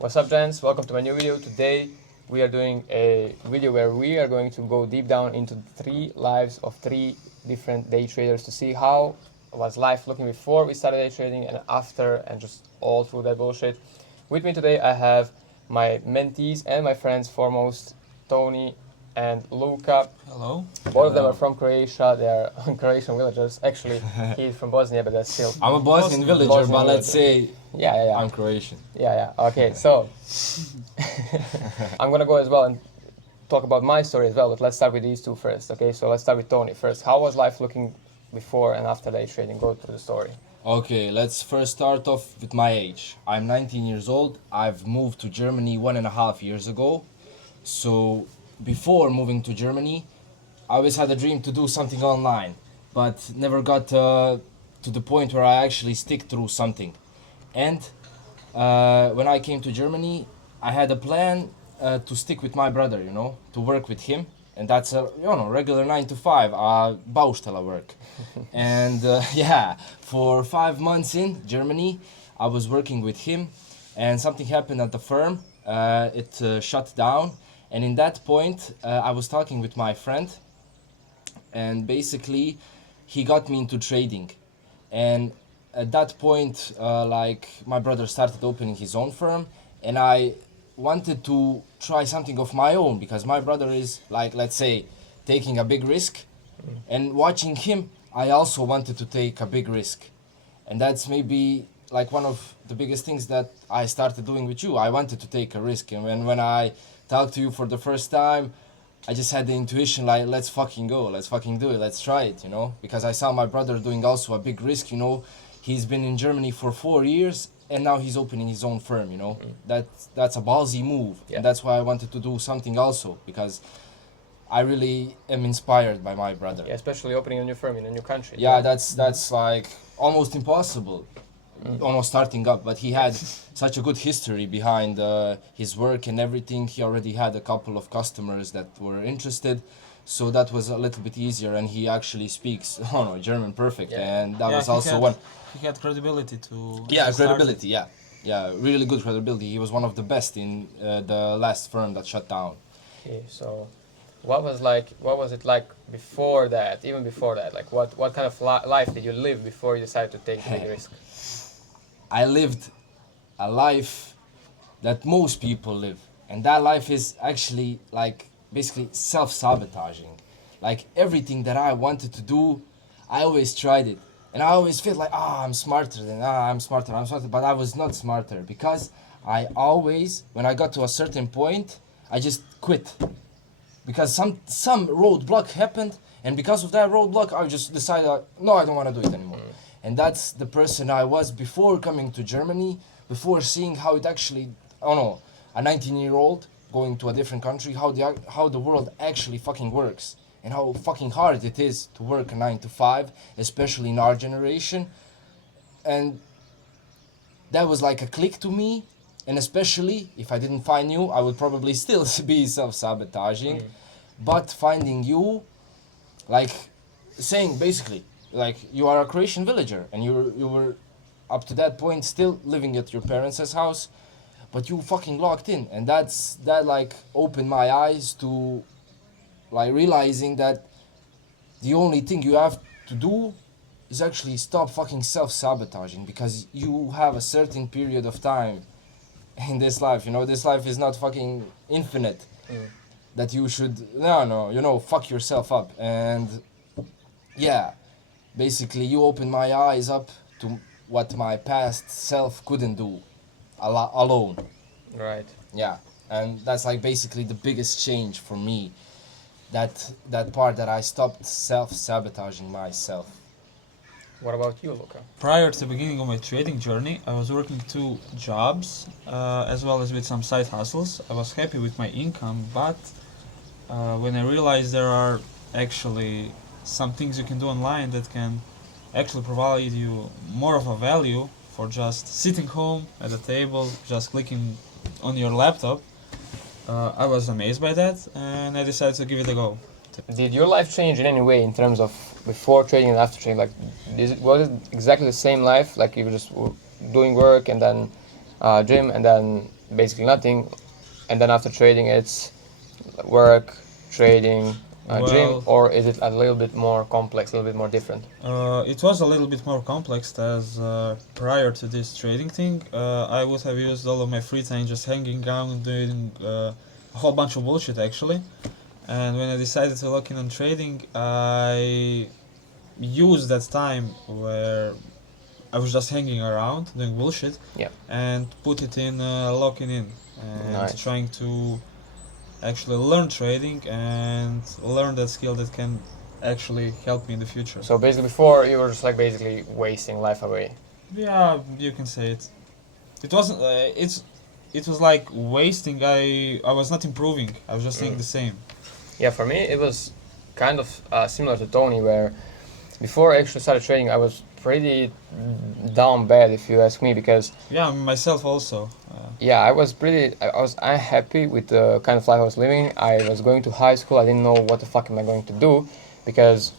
What's up, gents? Welcome to my new video. Today we are doing a video where we are going to go deep down into 3 lives of 3 different day traders to see how was life looking before we started day trading and after, and just all through that bullshit. With me today I have my mentees and my friends, foremost Toni and Luka. Hello. Both of them are from Croatia. They are Croatian villagers. Actually, he's from Bosnia, but that's still... I'm a Bosnian villager, Bosnian but let's villager. say Yeah. I'm Croatian. Yeah. Okay, so I'm gonna go as well and talk about my story as well, but let's start with these two first. Okay, so let's start with Toni first. How was life looking before and after day trading? Go through the story. Okay, let's first start off with my age. I'm 19 years old. I've moved to Germany 1.5 years ago. So before moving to Germany, I always had a dream to do something online, but never got to the point where I actually stick through something. And when I came to Germany, I had a plan to stick with my brother, to work with him. And that's a regular 9 to 5, Baustella work. And yeah, for 5 months in Germany, I was working with him, and something happened at the firm. It shut down, and in that point, I was talking with my friend, and basically, he got me into trading. And at that point, my brother started opening his own firm, and I wanted to try something of my own because my brother is, let's say, taking a big risk. And watching him, I also wanted to take a big risk. And that's maybe one of the biggest things that I started doing with you. I wanted to take a risk. And when I talked to you for the first time, I just had the intuition, let's fucking go, let's fucking do it, let's try it, Because I saw my brother doing also a big risk, He's been in Germany for 4 years, and now he's opening his own firm, That's a ballsy move. Yeah. And that's why I wanted to do something also, because I really am inspired by my brother. Yeah, especially opening a new firm in a new country. Yeah, that's almost impossible, almost starting up. But he had such a good history behind his work and everything. He already had a couple of customers that were interested, so that was a little bit easier. And he actually speaks German perfect, and that was also one. He had credibility to... Yeah, credibility. Yeah, really good credibility. He was one of the best in the last firm that shut down. Okay, so what was it like before that? Even before that, what kind of life did you live before you decided to take the big risk? I lived a life that most people live, and that life is actually basically self-sabotaging. Everything that I wanted to do, I always tried it, and I always felt I'm smarter, but I was not smarter, because I always, when I got to a certain point, I just quit, because some roadblock happened, and because of that roadblock, I just decided, no, I don't want to do it anymore. And that's the person I was before coming to Germany, before seeing how it actually, a 19-year-old going to a different country, how the world actually fucking works, and how fucking hard it is to work a 9 to 5, especially in our generation. And that was like a click to me, and especially if I didn't find you, I would probably still be self-sabotaging. But finding you, saying basically, you are a Croatian villager, and you were up to that point still living at your parents' house, but you fucking locked in, and that opened my eyes to realizing that the only thing you have to do is actually stop fucking self-sabotaging, because you have a certain period of time in this life, this life is not fucking infinite, that you should, fuck yourself up. And yeah, basically you opened my eyes up to what my past self couldn't do alone. Right. Yeah, and that's basically the biggest change for me, that part that I stopped self-sabotaging myself. What about you, Luka? Prior to the beginning of my trading journey, I was working 2 jobs, as well as with some side hustles. I was happy with my income, but when I realized there are actually some things you can do online that can actually provide you more of a value for just sitting home at a table, just clicking on your laptop, I was amazed by that, and I decided to give it a go. Did your life change in any way in terms of before trading and after trading? Was it exactly the same life? You were just doing work and then gym and then basically nothing, and then after trading it's work, trading, gym, Well- or is it a little bit more complex, a little bit more different? It was a little bit more complex as prior to this trading thing, I would have used all of my free time just hanging out doing a whole bunch of bullshit actually. And when I decided to lock in on trading, I used that time where I was just hanging around doing bullshit, Yeah. and put it in locking in and Nice. trying to actually learn trading and learn that skill that can actually help me in the future. So basically, before you were just like basically wasting life away. Yeah, you can say it. It wasn't. It was like wasting. I was not improving. I was just staying the same. Yeah, for me it was kind of similar to Tony, where before I actually started trading, I was pretty down bad, if you ask me, because Yeah, myself also. yeah, I was unhappy with the kind of life I was living. I was going to high school. I didn't know what the fuck am I going to do, because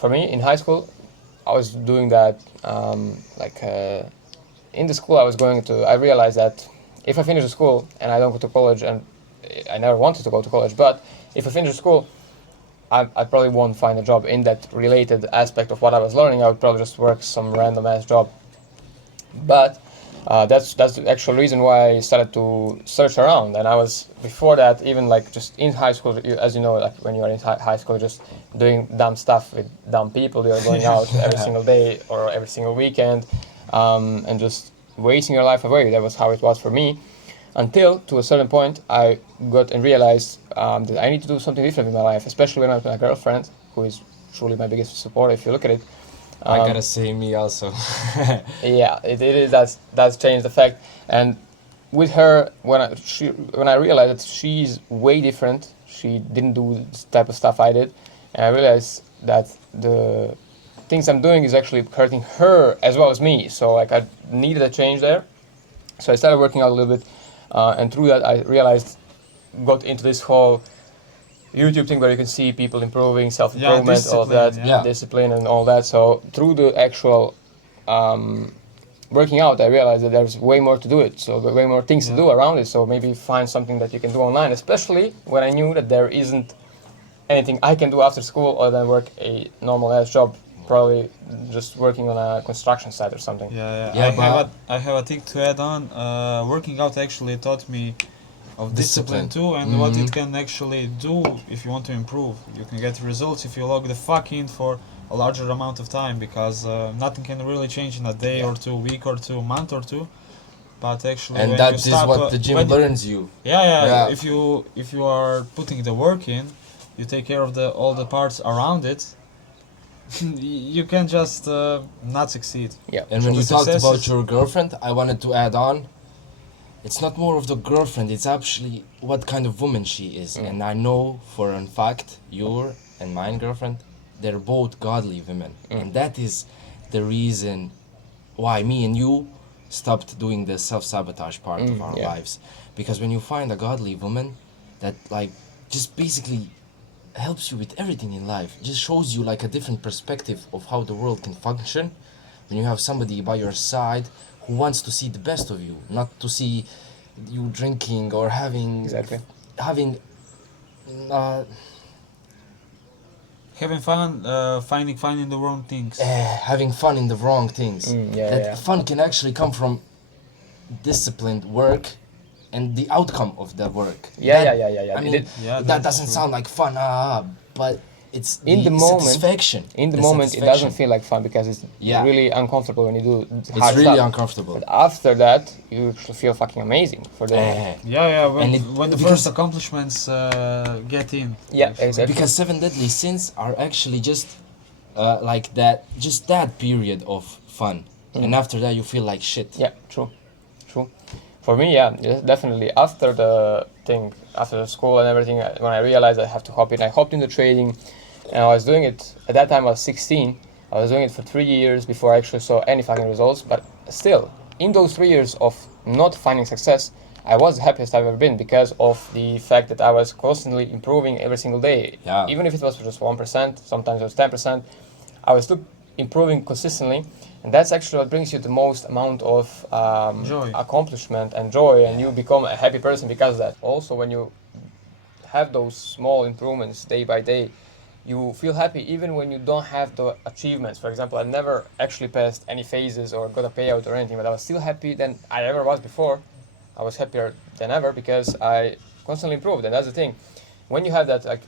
for me in high school, I was doing that in the school I was going to. I realized that if I finish the school and I don't go to college, and I never wanted to go to college, but if I finish school, I probably won't find a job in that related aspect of what I was learning. I would probably just work some random ass job. But that's the actual reason why I started to search around. And I was before that even like just in high school, as you know, like when you are in high school, just doing dumb stuff with dumb people. You're going out every single day or every single weekend, and just wasting your life away. That was how it was for me. Until to a certain point, I got and realized that I need to do something different in my life, especially when I'm with my girlfriend, who is truly my biggest supporter. If you look at it, I gotta say, me also. yeah, it is. That's changed the fact. And with her, when I realized that she's way different, she didn't do this type of stuff I did, and I realized that the things I'm doing is actually hurting her as well as me. So like I needed a change there. So I started working out a little bit, and through that I realized, got into this whole YouTube thing where you can see people improving, self-improvement, all that, discipline, yeah. discipline and all that. So through the actual working out, I realized that there's way more to do it. So way more things to do around it. So maybe find something that you can do online, especially when I knew that there isn't anything I can do after school other than work a normal ass job, probably just working on a construction site or something. Yeah. I have a thing to add on. Working out actually taught me of discipline too, and what it can actually do if you want to improve. You can get results if you log the fuck in for a larger amount of time, because nothing can really change in a day or two, week or two, month or two. But actually, And when that you is stop, what the gym learns you. Yeah. Yeah. If you are putting the work in, you take care of all the parts around it. You can just not succeed. Yeah. And when The you talked success about is- your girlfriend, I wanted to add on. It's not more of the girlfriend, it's actually what kind of woman she is. And I know for a fact, your and mine girlfriend, they're both godly women. And that is the reason why me and you stopped doing the self-sabotage part of our yeah. lives. Because when you find a godly woman that like just basically helps you with everything in life, just shows you like a different perspective of how the world can function, when you have somebody by your side who wants to see the best of you, not to see you drinking or having Exactly. uh, Having fun, finding fun in the wrong things. having fun in the wrong things. Yeah. Fun can actually come from disciplined work and the outcome of the work. Yeah. I mean, Yeah, that that's doesn't true. sound like fun, but it's In the moment, satisfaction. In the The moment, it doesn't satisfaction. feel like fun because it's Yeah. really uncomfortable when you do It's hard really stuff. uncomfortable. But after that, you actually feel fucking amazing for the Yeah, And when the because- first accomplishments get in. Yeah, actually. exactly. Because 7 deadly sins are actually just like that, just that period of fun. And after that, you feel like shit. Yeah, true. For me, yeah, definitely. After the thing, after the school and everything, when I realized I have to hop in, I hopped into trading, and I was doing it. At that time, I was 16. I was doing it for 3 years before I actually saw any fucking results. But still, in those 3 years of not finding success, I was the happiest I've ever been because of the fact that I was constantly improving every single day. Yeah. Even if it was for just 1%, sometimes it was 10%, I was still improving consistently. And that's actually what brings you the most amount of Joy. accomplishment and joy, and Yeah. you become a happy person because of that. Also, when you have those small improvements day by day, you feel happy even when you don't have the achievements. For example, I never actually passed any phases or got a payout or anything, but I was still happy than I ever was before. I was happier than ever because I constantly improved, and that's the thing. When you have that, like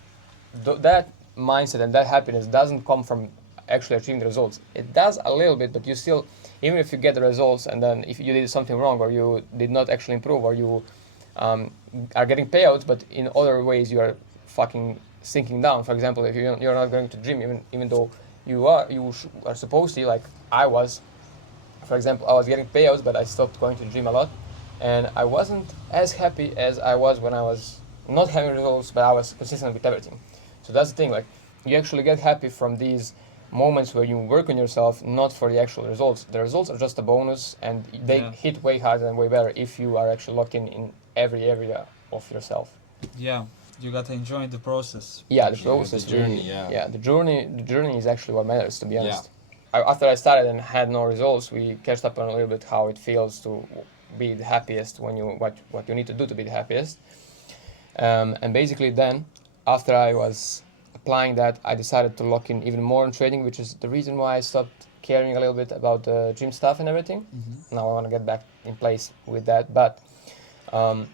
that mindset and that happiness doesn't come from actually achieving the results. It does a little bit, but you still, even if you get the results, and then if you did something wrong or you did not actually improve or you are getting payouts, but in other ways you are fucking sinking down. For example, if you're not going to gym, even though are supposed to, like I was. For example, I was getting payouts, but I stopped going to the gym a lot, and I wasn't as happy as I was when I was not having results, but I was consistent with everything. So that's the thing. Like you actually get happy from these moments where you work on yourself, not for the actual results. The results are just a bonus, and they Yeah. hit way harder and way better if you are actually locked in every area of yourself. Yeah, you gotta enjoy the process. Yeah, the Actually, process. the journey, really, yeah. the journey is actually what matters. To be Yeah. honest, after I started and had no results, we catched up on a little bit how it feels to be the happiest when you what you need to do to be the happiest. And basically, then after I was applying that, I decided to lock in even more on trading, which is the reason why I stopped caring a little bit about the gym stuff and everything. Now I want to get back in place with that, but um,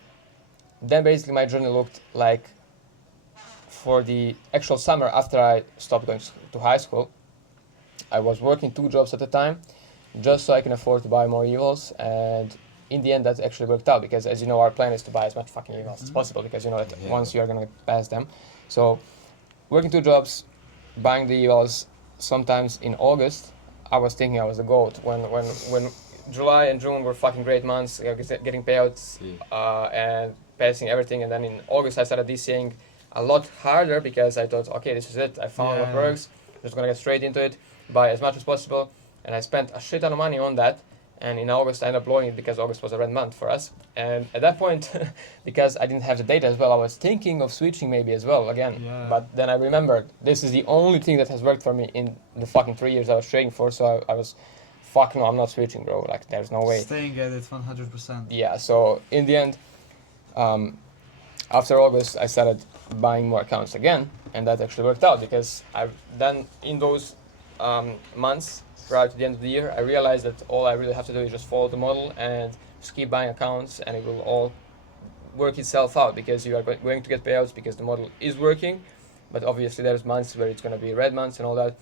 then basically my journey looked like for the actual summer after I stopped going to high school, I was working 2 jobs at a time just so I can afford to buy more evils. And in the end, that actually worked out because, as you know, our plan is to buy as much fucking evils as possible because you know that Yeah. once you're gonna pass them. So, working 2 jobs, buying the evils. Sometimes in August, I was thinking I was the goat when July and June were fucking great months, getting payouts Yeah. and passing everything. And then in August, I started DCing a lot harder because I thought, okay, this is it. I found what Yeah. works. I'm just gonna get straight into it, buy as much as possible, and I spent a shit ton of money on that. And in August, I ended up blowing it because August was a red month for us. And at that point, because I didn't have the data as well, I was thinking of switching maybe as well again. Yeah. But then I remembered this is the only thing that has worked for me in the fucking 3 years I was trading for. So I was, fuck no, I'm not switching, bro. Like there's no way. Staying at it 100%. Yeah. So in the end, um, after August, I started buying more accounts again, and that actually worked out because I then in those months prior to the end of the year, I realized that all I really have to do is just follow the model and just keep buying accounts, and it will all work itself out because you are going to get payouts because the model is working. But obviously, there's months where it's going to be red months and all that,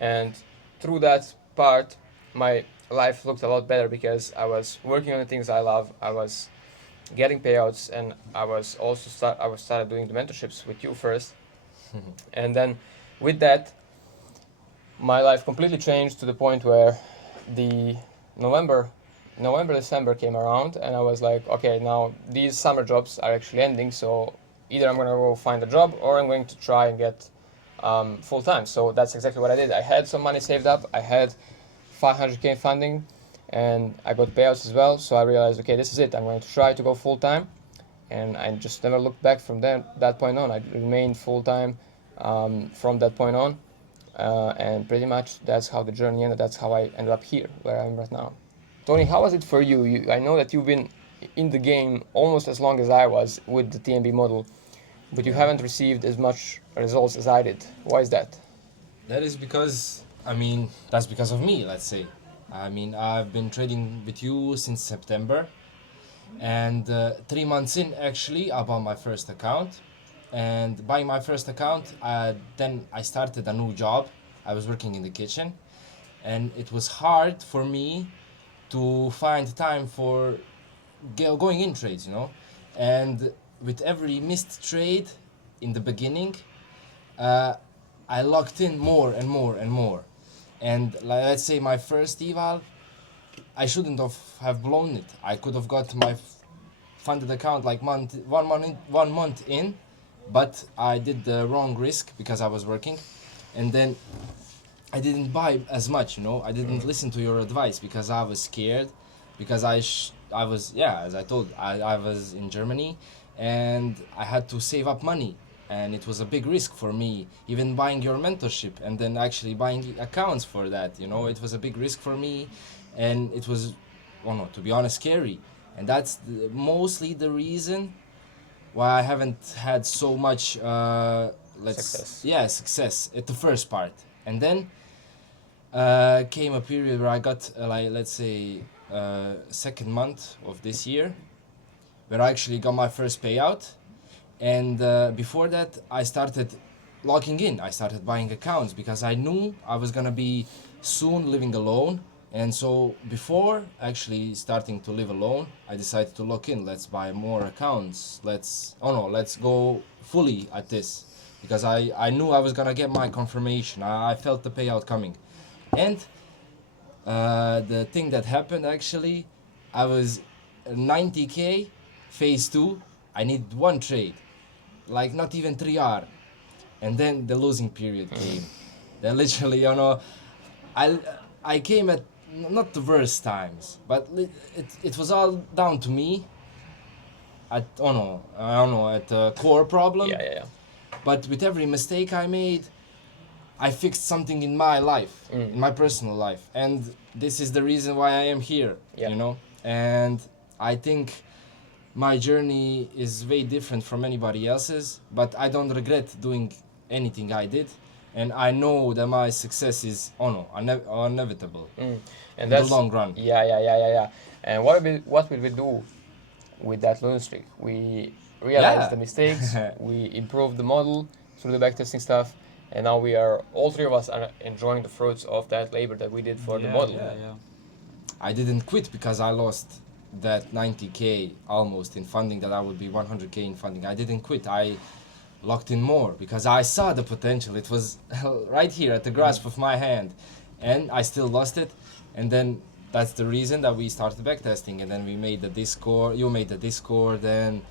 and through that part, my life looked a lot better because I was working on the things I love. I was getting payouts, and I was also started doing the mentorships with you first, and then with that, my life completely changed to the point where the November, December came around, and I was like, okay, now these summer jobs are actually ending, so either I'm gonna go find a job or I'm going to try and get full time. So that's exactly what I did. I had some money saved up. I had 500k funding, and I got payouts as well. So I realized, okay, this is it. I'm going to try to go full time, and I just never looked back from that point on. I remained full time from that point on, and pretty much that's how the journey ended. That's how I ended up here, where I am right now. Tony, how was it for you? I know that you've been in the game almost as long as I was with the TNB model, but you haven't received as much results as I did. Why is that? That is because, I mean, that's because of me, let's say. I mean, I've been trading with you since September, and 3 months in, actually, I bought my first account. And buying my first account, then I started a new job. I was working in the kitchen, and it was hard for me to find time for going in trades, you know. And with every missed trade in the beginning, uh, I locked in more and more and more. And like, let's say my first eval, I shouldn't have blown it. I could have got my funded account like 1 month in, but I did the wrong risk because I was working, and then I didn't buy as much. You know, I didn't listen to your advice because I was scared, because I was, yeah, as I told, I was in Germany, and I had to save up money. and it was a big risk for me, even buying your mentorship and then actually buying accounts for that, you know. It was a big risk for me, and it was, oh no, to be honest, scary. And that's mostly the reason why I haven't had so much success at the first part. And then came a period where I got like, let's say, second month of this year, where I actually got my first payout. And before that, I started logging in. I started buying accounts because I knew I was gonna be soon living alone. And so before actually starting to live alone, I decided to lock in. Let's buy more accounts. Let's go fully at this, because I knew I was gonna get my confirmation. I felt the payout coming. And the thing that happened, actually, I was 90k, phase 2. I need one trade, like not even 3R. And then the losing period came. Then literally, you know, I came at not the worst times, but it was all down to me. I don't know, at the core problem. Yeah. But with every mistake I made, I fixed something in my life, in my personal life, and this is the reason why I am here. Yeah. You know, and I think my journey is way different from anybody else's, but I don't regret doing anything I did, and I know that my success is inevitable And in that's the long run. Yeah. And what will we do with that losing streak? We realized the mistakes, we improved the model through the backtesting stuff, and now all three of us are enjoying the fruits of that labor that we did for the model. Yeah. I didn't quit because I lost that 90k almost in funding, that I would be 100k in funding. I didn't quit. I locked in more because I saw the potential. It was right here at the grasp of my hand, and I still lost it. And then that's the reason that we started backtesting, and then we made the Discord. You made the Discord, and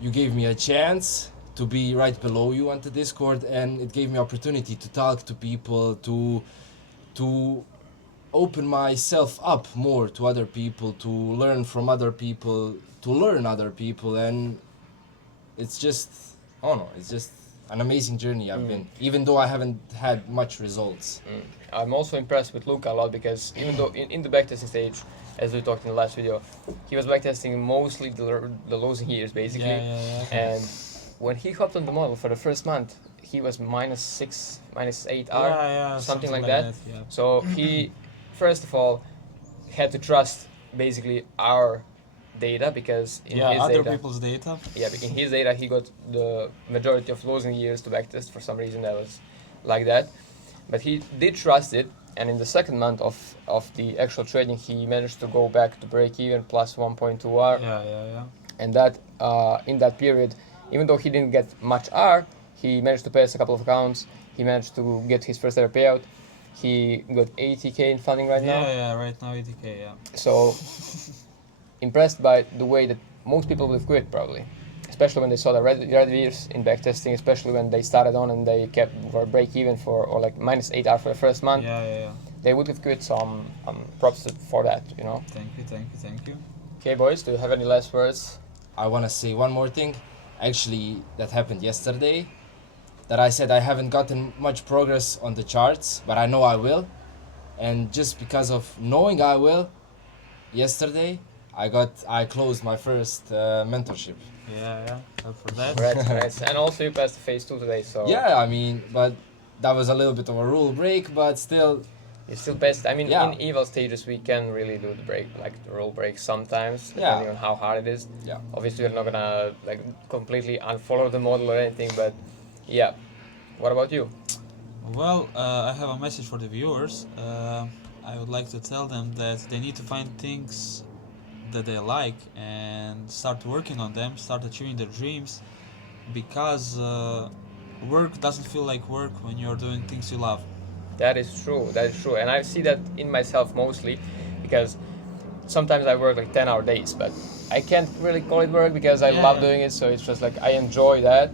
you gave me a chance to be right below you on the Discord, and it gave me opportunity to talk to people, to open myself up more to other people, to learn from other people, to learn other people, and it's just, it's just an amazing journey I've been, even though I haven't had much results. I'm also impressed with Luca a lot, because even though in the backtesting stage, as we talked in the last video, he was backtesting mostly the losing years basically. Yeah. And when he hopped on the model for the first month, he was -6, -8R, something like that. Yeah. So he, first of all, had to trust basically our data, because in his other data, people's data. in his data he got the majority of losing years to backtest. For some reason that was like that, but he did trust it. And in the second month of the actual trading, he managed to go back to break even plus 1.2R. Yeah. And that in that period, even though he didn't get much R, he managed to pass a couple of accounts. He managed to get his first ever payout. He got 80k in funding right now. Yeah, right now 80k, yeah. So impressed by the way that most people would have quit, probably, especially when they saw the red years in backtesting, especially when they started on and they were break even or like -8R for the first month. Yeah. They would have quit, so I'm props for that, you know. Thank you. Okay, boys, do you have any last words? I want to say one more thing, actually, that happened yesterday, that I said I haven't gotten much progress on the charts, but I know I will. And just because of knowing I will, yesterday I closed my first mentorship. Yeah. Up for that. Congrats. And also you passed the phase 2 today, so Yeah, I mean, but that was a little bit of a rule break, but still. you still passed. I mean, Yeah. in eval stages we can really do the break, like the rule break sometimes, depending on how hard it is. Yeah. Obviously we're not gonna like completely unfollow the model or anything, but yeah. What about you? Well, I have a message for the viewers. I would like to tell them that they need to find things that they like and start working on them, start achieving their dreams, because work doesn't feel like work when you're doing things you love. That is true, and I see that in myself mostly, because sometimes I work like 10-hour days, but I can't really call it work because I love doing it, so it's just like I enjoy that.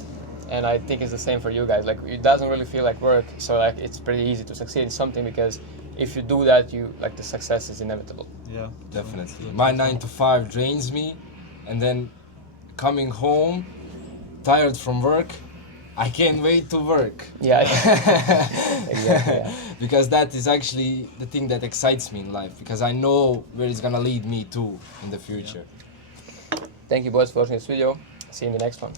And I think it's the same for you guys. Like, it doesn't really feel like work, so like it's pretty easy to succeed in something, because if you do that, the success is inevitable. Yeah, Definitely. My 9 to 5 drains me, and then coming home, tired from work, I can't wait to work. Yeah. Exactly. Yeah. Because that is actually the thing that excites me in life, because I know where it's gonna lead me to in the future. Thank you boys for watching this video. See you in the next one.